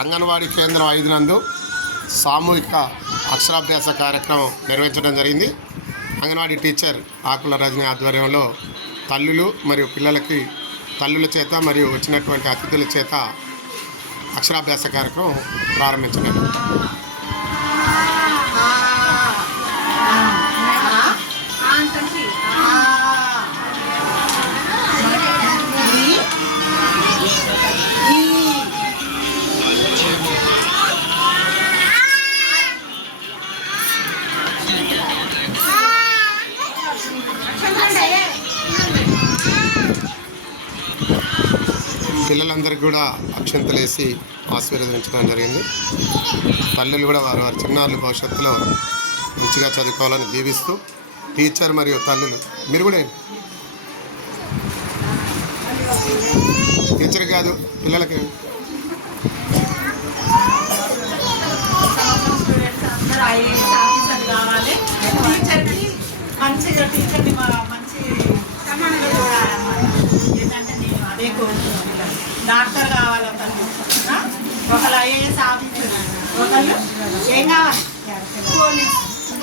అంగన్వాడీ కేంద్రం 5 నందు సామూహిక అక్షరాభ్యాస కార్యక్రమం నిర్వహించడం జరిగింది. అంగన్వాడీ టీచర్ ఆకుల రజని ఆధ్వర్యంలో తల్లులు మరియు పిల్లలకి తల్లుల చేత మరియు వచ్చినటువంటి అతిథుల చేత అక్షరాభ్యాస కార్యక్రమం ప్రారంభించడం. పిల్లలందరికీ కూడా అక్షంతలు వేసి ఆశీర్వదించడం జరిగింది. తల్లులు కూడా వారి చిన్నారుల భవిష్యత్తులో మంచిగా చదువుకోవాలని దీవిస్తూ టీచర్ మరియు తల్లులు మీరు కూడా టీచర్ కాదు పిల్లలకి మంచిగా టీచర్ని మంచి సమానంగా చూడాలన్నమాట. ఏంటంటే నేను అదే కోరుకుంటున్నాను. డాక్టర్ కావాలి, ఒకళ్ళు ఐఏఎస్ ఆఫీసర్, ఒకళ్ళు ఏం కావాలి, పోలీస్.